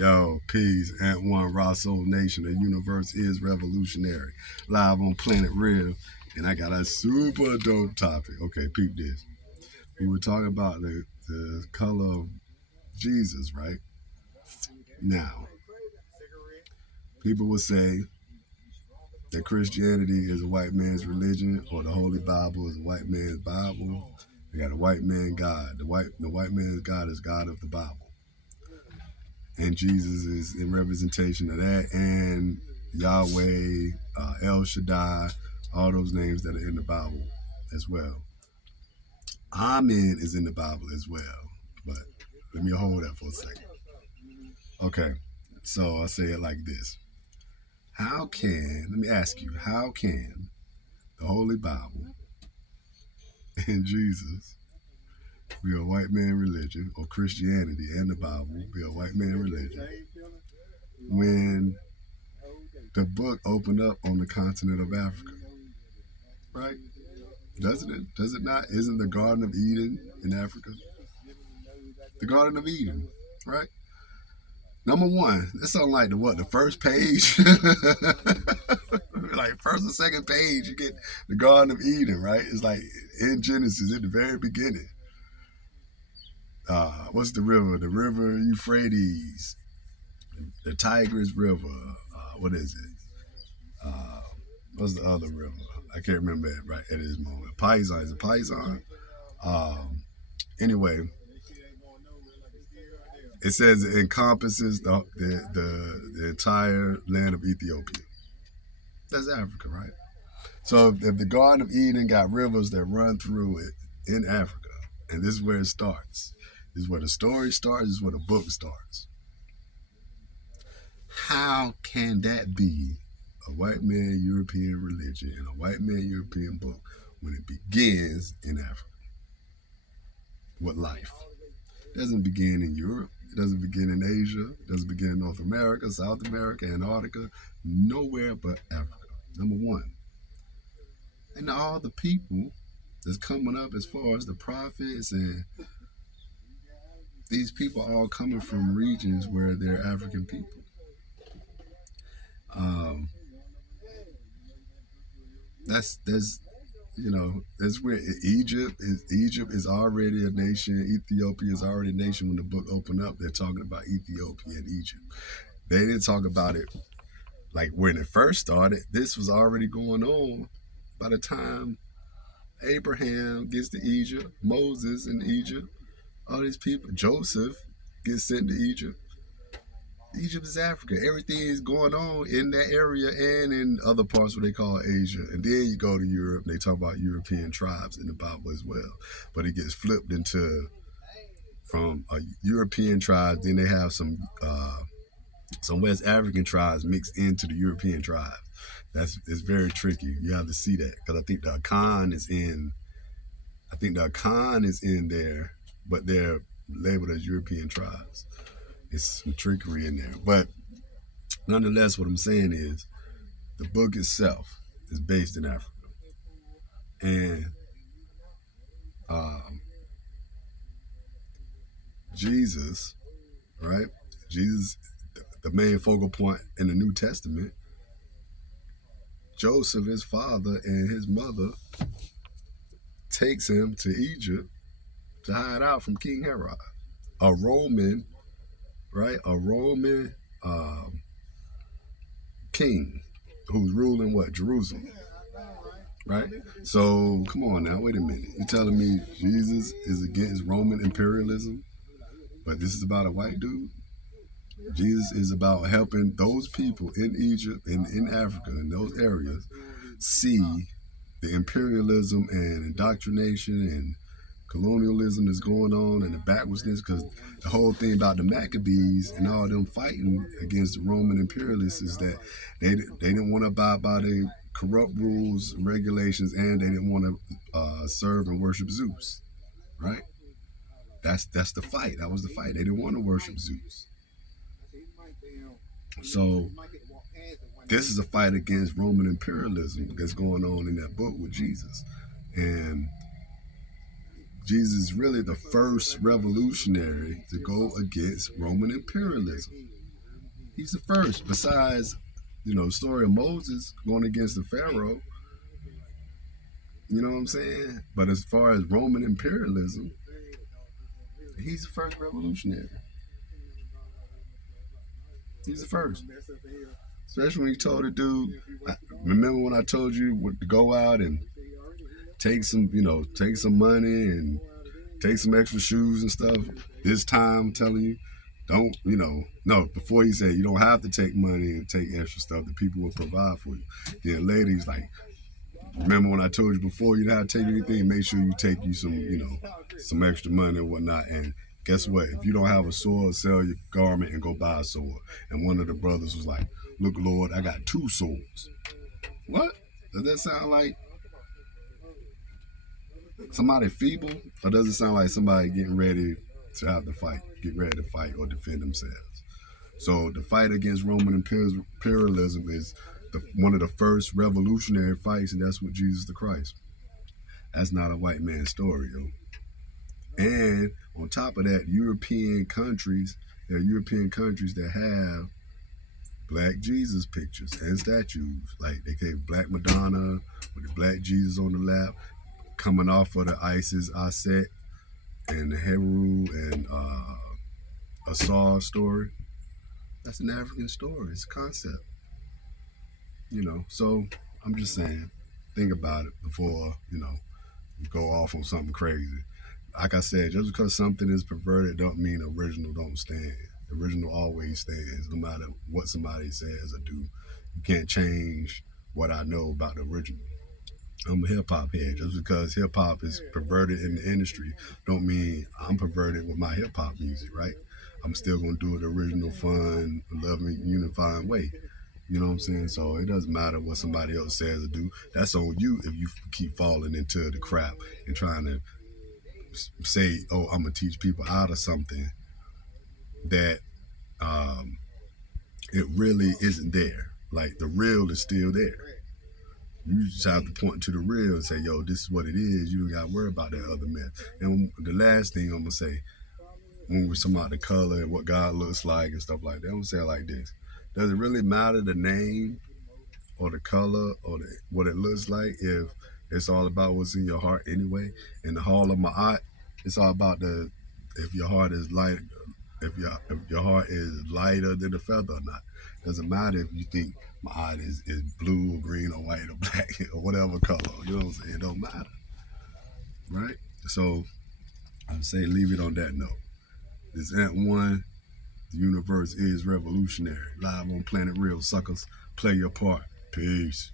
Yo, peace, Ant One, Raw Soul Nation. The universe is revolutionary. Live on Planet Real, and I got a super dope topic. Okay, peep this. We were talking about the color of Jesus, right? Now, people will say that Christianity is a white man's religion, or the Holy Bible is a white man's Bible. We got a white man God. The white man's God is God of the Bible. And Jesus is in representation of that, and Yahweh, El Shaddai, all those names that are in the Bible as well. Amen is in the Bible as well, but let me hold that for a second. Okay, so I say it like this. Let me ask you, how can the Holy Bible and Jesus be a white man religion, or Christianity and the Bible be a white man religion, when the book opened up on the continent of Africa, right? Doesn't it? Does it not? Isn't the Garden of Eden in Africa? The Garden of Eden, right? Number one, that sounds like the first page, like first or second page, you get the Garden of Eden, right? It's like in Genesis at the very beginning. What's the river? The river Euphrates, the Tigris River. What is it? What's the other river? I can't remember it right at this moment. Pison. Is it Pison? Anyway, it says it encompasses the entire land of Ethiopia. That's Africa, right? So if the Garden of Eden got rivers that run through it in Africa, and this is where it starts, this is where the story starts, this is where the book starts. How can that be a white man European religion and a white man European book when it begins in Africa? What life? It doesn't begin in Europe. It doesn't begin in Asia. It doesn't begin in North America, South America, Antarctica. Nowhere but Africa. Number one. And all the people that's coming up as far as the prophets, and these people are all coming from regions where they're African people. That's where Egypt is already a nation. Ethiopia is already a nation. When the book opened up, they're talking about Ethiopia and Egypt. They didn't talk about it like when it first started. This was already going on by the time Abraham gets to Egypt, Moses in Egypt, all these people, Joseph gets sent to Egypt. Egypt is Africa. Everything is going on in that area and in other parts what they call Asia. And then you go to Europe, and they talk about European tribes in the Bible as well. But it gets flipped into from a European tribes, then they have some West African tribes mixed into the European tribes. It's very tricky. You have to see that, because I think the Akan is in there, but they're labeled as European tribes. It's some trickery in there. But nonetheless, what I'm saying is the book itself is based in Africa. And Jesus, right? Jesus, the main focal point in the New Testament, Joseph, his father, and his mother takes him to Egypt to hide out from King Herod, a Roman, right? A Roman king who's ruling what? Jerusalem, right? So come on now, wait a minute. You're telling me Jesus is against Roman imperialism, but this is about a white dude? Jesus is about helping those people in Egypt and in Africa, in those areas, see the imperialism and indoctrination and colonialism that's going on, and the backwardsness, because the whole thing about the Maccabees and all them fighting against the Roman imperialists is that they didn't want to abide by the corrupt rules and regulations, and they didn't want to serve and worship Zeus, right? That's the fight. That was the fight. They didn't want to worship Zeus. So this is a fight against Roman imperialism that's going on in that book with Jesus. And Jesus is really the first revolutionary to go against Roman imperialism. He's the first. Besides, the story of Moses going against the Pharaoh. You know what I'm saying? But as far as Roman imperialism, he's the first revolutionary. He's the first. Especially when he told the dude, remember when I told you to go out and take some money and take some extra shoes and stuff. This time, I'm telling you, don't, no, before he said you don't have to take money and take extra stuff, the people will provide for you. Then later he's like, remember when I told you before you don't have to take anything, make sure you take you some, some extra money or whatnot. And guess what? If you don't have a sword, sell your garment and go buy a sword. And one of the brothers was like, look, Lord, I got 2 swords. What? Does that sound like somebody feeble? Or does it sound like somebody getting ready to have to fight, get ready to fight or defend themselves? So the fight against Roman imperialism is one of the first revolutionary fights, and that's with Jesus the Christ. That's not a white man's story, yo. And on top of that, there are European countries that have black Jesus pictures and statues. Like they gave Black Madonna with the black Jesus on the lap, coming off of the Isis Aset and the Heru and S.O.U.L story. That's an African story. It's a concept. So I'm just saying, think about it before, you go off on something crazy. Like I said, just because something is perverted don't mean original don't stand. Original always stands, no matter what somebody says or do. You can't change what I know about the original. I'm a hip hop head. Just because hip hop is perverted in the industry, don't mean I'm perverted with my hip hop music, right? I'm still gonna do it the original, fun, loving, unifying way. You know what I'm saying? So it doesn't matter what somebody else says or do. That's on you if you keep falling into the crap and trying to say, "Oh, I'm gonna teach people out of something that it really isn't there. Like the real is still there. You just have to point to the real and say, yo, this is what it is. You don't got to worry about that other myth." And the last thing I'm going to say, when we're talking about the color and what God looks like and stuff like that, I'm going to say it like this. Does it really matter the name or the color or what it looks like if it's all about what's in your heart anyway? In the hall of Ma'at, it's all about if your heart is light, if your heart is lighter than a feather or not. Doesn't matter if you think my eye is blue or green or white or black or whatever color. You know what I'm saying? It don't matter, right? So I'm saying leave it on that note. This Ant One. The universe is revolutionary. Live on Planet Real, suckers. Play your part. Peace.